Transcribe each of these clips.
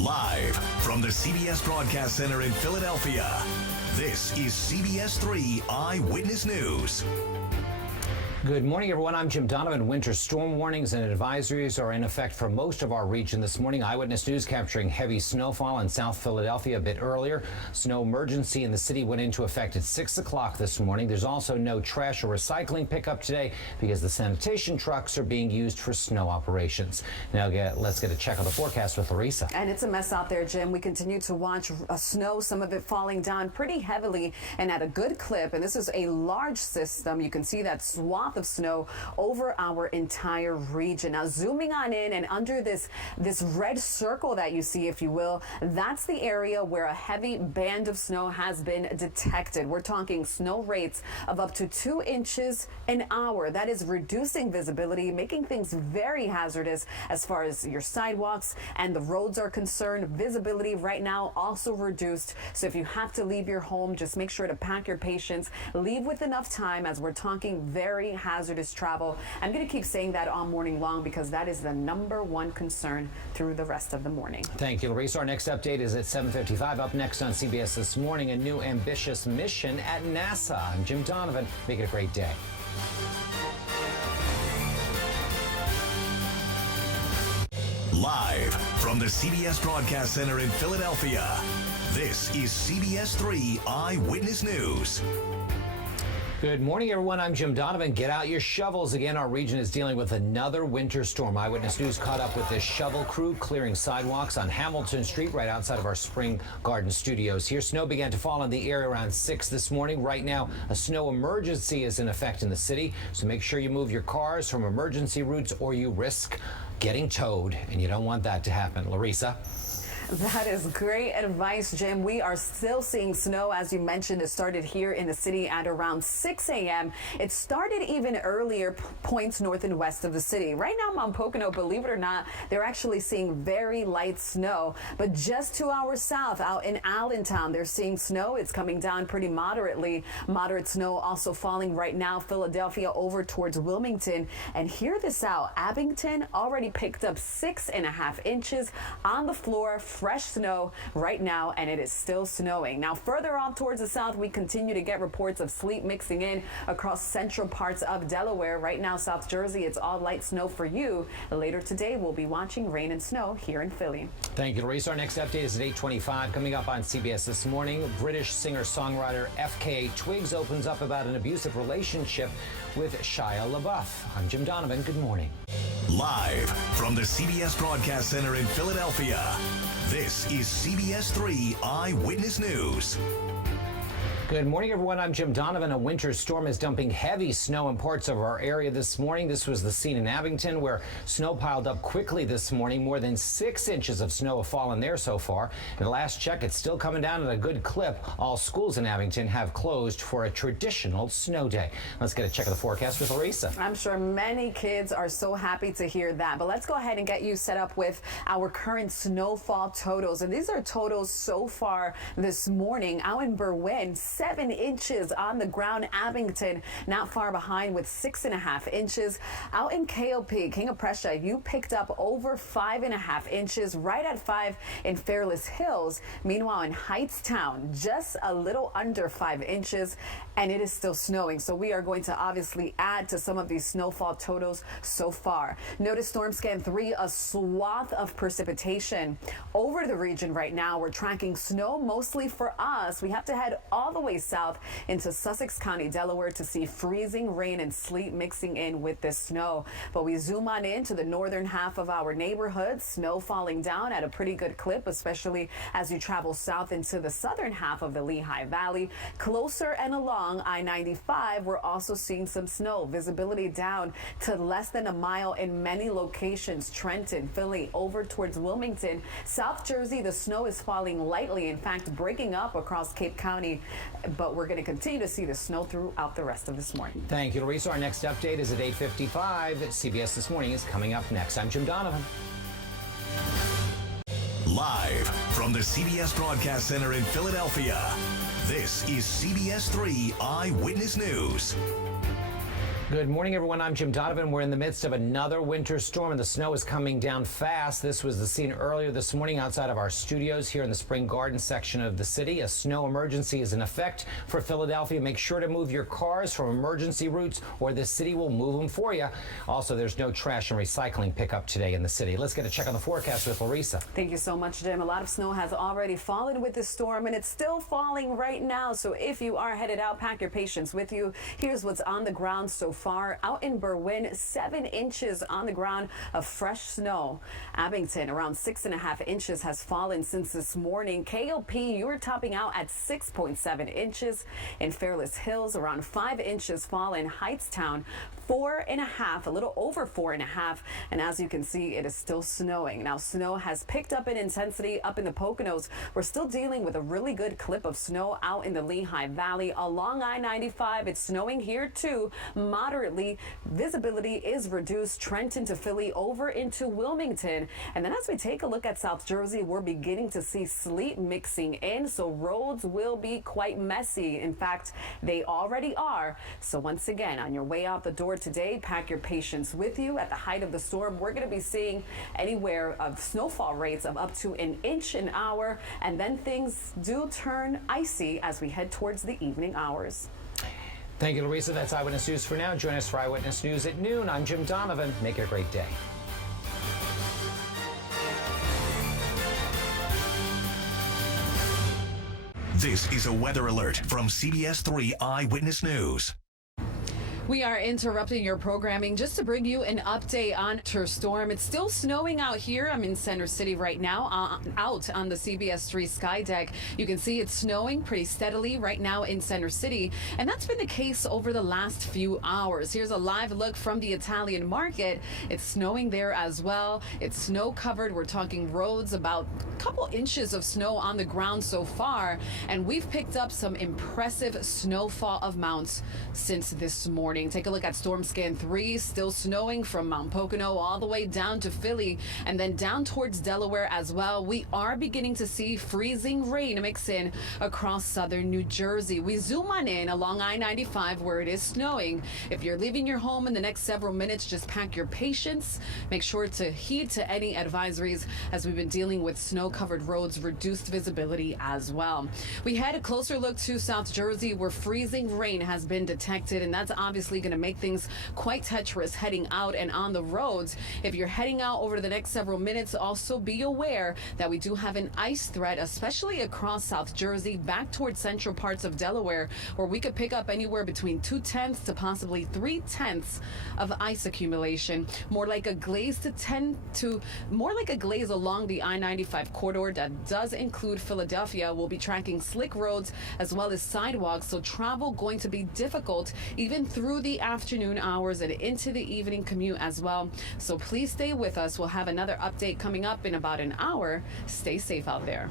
Live from the CBS Broadcast Center in Philadelphia, this is CBS3 Eyewitness News. Good morning, everyone. I'm Jim Donovan. Winter storm warnings and advisories are in effect for most of our region this morning. Eyewitness News capturing heavy snowfall in South Philadelphia a bit earlier. Snow emergency in the city went into effect at 6 o'clock this morning. There's also no trash or recycling pickup today because the sanitation trucks are being used for snow operations. Now let's get a check on the forecast with Larissa. And it's a mess out there, Jim. We continue to watch snow, some of it falling down pretty heavily and at a good clip. And this is a large system. You can see that swath of snow over our entire region. Now zooming on in and under this red circle that you see, if you will, that's the area where a heavy band of snow has been detected. We're talking snow rates of up to 2 inches an hour. That is reducing visibility, making things very hazardous as far as your sidewalks and the roads are concerned. Visibility right now also reduced. So if you have to leave your home, just make sure to pack your patience, leave with enough time, as we're talking very hazardous travel. I'm going to keep saying that all morning long because that is the #1 concern through the rest of the morning. Thank you, Larissa. Our next update is at 7:55. Up next on CBS This Morning, a new ambitious mission at NASA. I'm Jim Donovan. Make it a great day. Live from the CBS Broadcast Center in Philadelphia, this is CBS3 Eyewitness News. Good morning, everyone. I'm Jim Donovan. Get out your shovels. Again, our region is dealing with another winter storm. Eyewitness News caught up with this shovel crew clearing sidewalks on Hamilton Street right outside of our Spring Garden studios here. Snow began to fall in the area around 6 this morning. Right now, a snow emergency is in effect in the city, so make sure you move your cars from emergency routes or you risk getting towed, and you don't want that to happen. Larissa? That is great advice, Jim. We are still seeing snow. As you mentioned, it started here in the city at around 6 a.m. It started even earlier points north and west of the city. Right now, Mount Pocono, believe it or not, they're actually seeing very light snow. But just 2 hours south, out in Allentown, they're seeing snow. It's coming down pretty moderately. Moderate snow also falling right now, Philadelphia over towards Wilmington. And hear this out, Abington already picked up 6.5 inches on the floor. Fresh snow right now, and it is still snowing. Now, further off towards the south, we continue to get reports of sleet mixing in across central parts of Delaware. Right now, South Jersey, it's all light snow for you. Later today, we'll be watching rain and snow here in Philly. Thank you, Larissa. Our next update is at 8:25. Coming up on CBS This Morning, British singer-songwriter FKA Twigs opens up about an abusive relationship with Shia LaBeouf. I'm Jim Donovan. Good morning. Live from the CBS Broadcast Center in Philadelphia, this is CBS3 Eyewitness News. Good morning, everyone. I'm Jim Donovan. A winter storm is dumping heavy snow in parts of our area this morning. This was the scene in Abington, where snow piled up quickly this morning. More than 6 inches of snow have fallen there so far. At last check, it's still coming down at a good clip. All schools in Abington have closed for a traditional snow day. Let's get a check of the forecast with Larissa. I'm sure many kids are so happy to hear that. But let's go ahead and get you set up with our current snowfall totals. And these are totals so far this morning. Out in Berwyn, 7 inches on the ground. Abington not far behind with 6.5 inches. Out in KOP, King of Prussia, you picked up over 5.5 inches, right at 5 in Fairless Hills. Meanwhile, in Hightstown, just a little under 5 inches, and it is still snowing. So we are going to obviously add to some of these snowfall totals so far. Notice Storm Scan 3, a swath of precipitation over the region right now. We're tracking snow mostly for us. We have to head all the way south into Sussex County, Delaware, to see freezing rain and sleet mixing in with this snow. But we zoom on into the northern half of our neighborhood, snow falling down at a pretty good clip, especially as you travel south into the southern half of the Lehigh Valley. Closer and along I-95, we're also seeing some snow. Visibility down to less than a mile in many locations. Trenton, Philly, over towards Wilmington. South Jersey, the snow is falling lightly, in fact, breaking up across Cape County. But we're going to continue to see the snow throughout the rest of this morning. Thank you, Larissa. Our next update is at 8:55. CBS This Morning is coming up next. I'm Jim Donovan. Live from the CBS Broadcast Center in Philadelphia, this is CBS3 Eyewitness News. Good morning, everyone. I'm Jim Donovan. We're in the midst of another winter storm, and the snow is coming down fast. This was the scene earlier this morning outside of our studios here in the Spring Garden section of the city. A snow emergency is in effect for Philadelphia. Make sure to move your cars from emergency routes, or the city will move them for you. Also, there's no trash and recycling pickup today in the city. Let's get a check on the forecast with Larissa. Thank you so much, Jim. A lot of snow has already fallen with this storm, and it's still falling right now. So if you are headed out, pack your patience with you. Here's what's on the ground so far. Out in Berwyn, 7 inches on the ground of fresh snow. Abington, around 6.5 inches has fallen since this morning. KOP, you're topping out at 6.7 inches. In Fairless Hills, around 5 inches fallen. Hightstown, 4.5, a little over 4.5. And as you can see, it is still snowing. Now, snow has picked up in intensity up in the Poconos. We're still dealing with a really good clip of snow out in the Lehigh Valley. Along I-95, it's snowing here too, moderately. Visibility is reduced. Trenton to Philly, over into Wilmington. And then as we take a look at South Jersey, we're beginning to see sleet mixing in, so roads will be quite messy. In fact, they already are. So once again, on your way out the door today, pack your patience with you. At the height of the storm, we're going to be seeing anywhere of snowfall rates of up to an inch an hour, and then things do turn icy as we head towards the evening hours. Thank you, Larissa. That's Eyewitness News for now. Join us for Eyewitness News at noon. I'm Jim Donovan. Make it a great day. This is a weather alert from CBS3 Eyewitness News. We are interrupting your programming just to bring you an update on the storm. It's still snowing out here. I'm in Center City right now, out on the CBS3 sky deck. You can see it's snowing pretty steadily right now in Center City, and that's been the case over the last few hours. Here's a live look from the Italian market. It's snowing there as well. It's snow covered. We're talking roads, about a couple inches of snow on the ground so far, and we've picked up some impressive snowfall amounts since this morning. Take a look at Storm Scan 3, still snowing from Mount Pocono all the way down to Philly and then down towards Delaware as well. We are beginning to see freezing rain mix in across southern New Jersey. We zoom on in along I-95 where it is snowing. If you're leaving your home in the next several minutes, just pack your patience. Make sure to heed to any advisories as we've been dealing with snow-covered roads, reduced visibility as well. We had a closer look to South Jersey where freezing rain has been detected, and that's obviously going to make things quite treacherous heading out and on the roads. If you're heading out over the next several minutes, also be aware that we do have an ice threat, especially across South Jersey, back towards central parts of Delaware, where we could pick up anywhere between 2/10 to possibly 3/10 of ice accumulation. More like a glaze along the I-95 corridor that does include Philadelphia. We'll be tracking slick roads as well as sidewalks, so travel going to be difficult even through the afternoon hours and into the evening commute as well. So please stay with us. We'll have another update coming up in about an hour. Stay safe out there.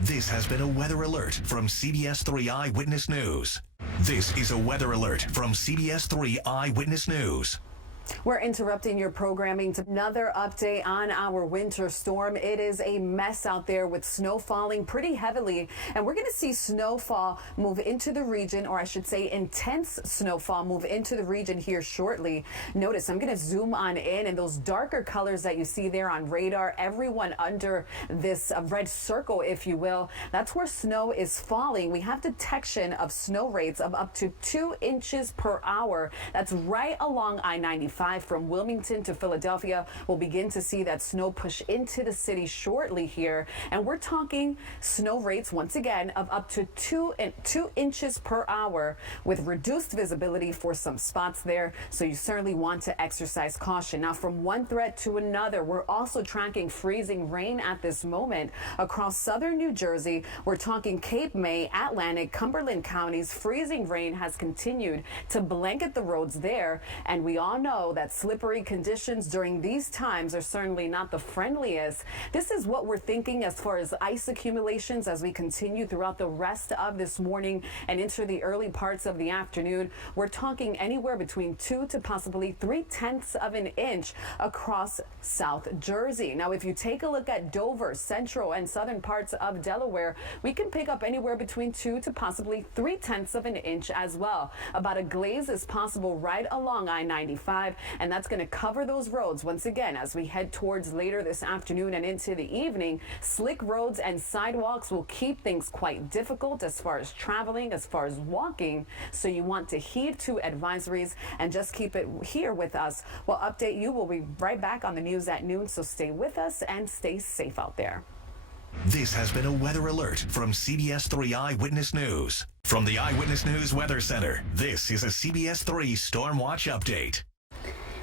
This has been a weather alert from CBS3 Eyewitness News. This is a weather alert from CBS3 Eyewitness News. We're interrupting your programming to another update on our winter storm. It is a mess out there with snow falling pretty heavily, and we're going to see snowfall move into the region, or I should say intense snowfall move into the region here shortly. Notice I'm going to zoom on in, and those darker colors that you see there on radar, everyone under this red circle, if you will, that's where snow is falling. We have detection of snow rates of up to 2 inches per hour. That's right along I-95. From Wilmington to Philadelphia. We'll begin to see that snow push into the city shortly here. And we're talking snow rates, once again, of up to 2 inches per hour with reduced visibility for some spots there. So you certainly want to exercise caution. Now, from one threat to another, we're also tracking freezing rain at this moment across southern New Jersey. We're talking Cape May, Atlantic, Cumberland counties. Freezing rain has continued to blanket the roads there. And we all know know that slippery conditions during these times are certainly not the friendliest. This is what we're thinking as far as ice accumulations as we continue throughout the rest of this morning and into the early parts of the afternoon. We're talking anywhere between 2 to possibly 3/10 of an inch across South Jersey. Now, if you take a look at Dover, central and southern parts of Delaware, we can pick up anywhere between 2 to possibly 3/10 of an inch as well. About a glaze is possible right along I-95, and that's going to cover those roads once again as we head towards later this afternoon and into the evening. Slick roads and sidewalks will keep things quite difficult as far as traveling, as far as walking, so you want to heed to advisories and just keep it here with us. We'll update you. We'll be right back on the news at noon, so stay with us and stay safe out there. This has been a weather alert from CBS3 Eyewitness News. From the Eyewitness News Weather Center, this is a CBS3 Storm Watch update.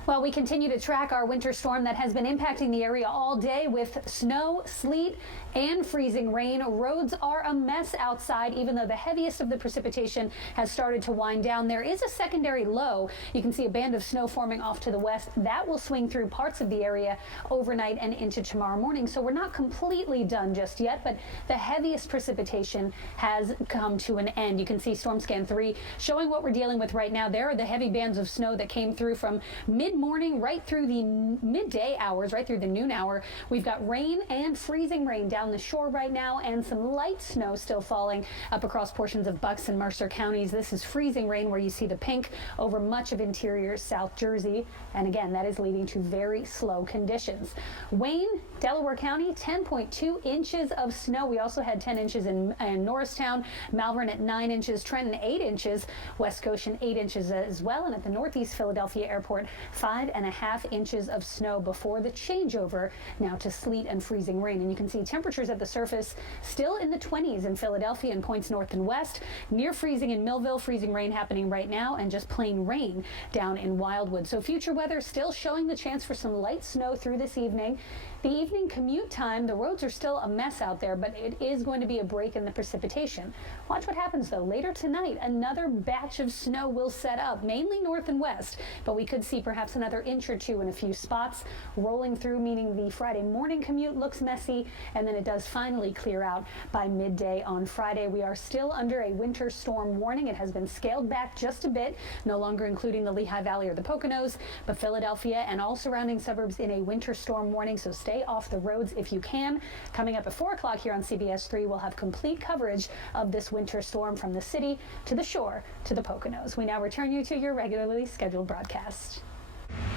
Well, we continue to track our winter storm that has been impacting the area all day with snow, sleet, and freezing rain. Roads are a mess outside, even though the heaviest of the precipitation has started to wind down. There is a secondary low. You can see a band of snow forming off to the west. That will swing through parts of the area overnight and into tomorrow morning. So we're not completely done just yet, but the heaviest precipitation has come to an end. You can see Storm Scan 3 showing what we're dealing with right now. There are the heavy bands of snow that came through from mid-morning right through the midday hours, right through the noon hour. We've got rain and freezing rain down the shore right now, and some light snow still falling up across portions of Bucks and Mercer counties. This is freezing rain where you see the pink over much of interior South Jersey. And again, that is leading to very slow conditions. Wayne, Delaware County, 10.2 inches of snow. We also had 10 inches in Norristown, Malvern at 9 inches, Trenton 8 inches, West Goshen 8 inches as well. And at the Northeast Philadelphia Airport, 5.5 inches of snow before the changeover now to sleet and freezing rain. And you can see temperatures at the surface still in the 20s in Philadelphia and points north and west, near freezing in Millville, freezing rain happening right now, and just plain rain down in Wildwood. So future weather still showing the chance for some light snow through this evening. The evening commute time, the roads are still a mess out there, but it is going to be a break in the precipitation. Watch what happens though. Later tonight, another batch of snow will set up, mainly north and west, but we could see perhaps another inch or two in a few spots rolling through, meaning the Friday morning commute looks messy, and then it does finally clear out by midday on Friday. We are still under a winter storm warning. It has been scaled back just a bit, no longer including the Lehigh Valley or the Poconos, but Philadelphia and all surrounding suburbs in a winter storm warning, so stay off the roads if you can. Coming up at 4 o'clock here on CBS3, we'll have complete coverage of this winter storm from the city to the shore to the Poconos. We now return you to your regularly scheduled broadcast.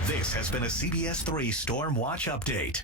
This has been a CBS3 Storm Watch update.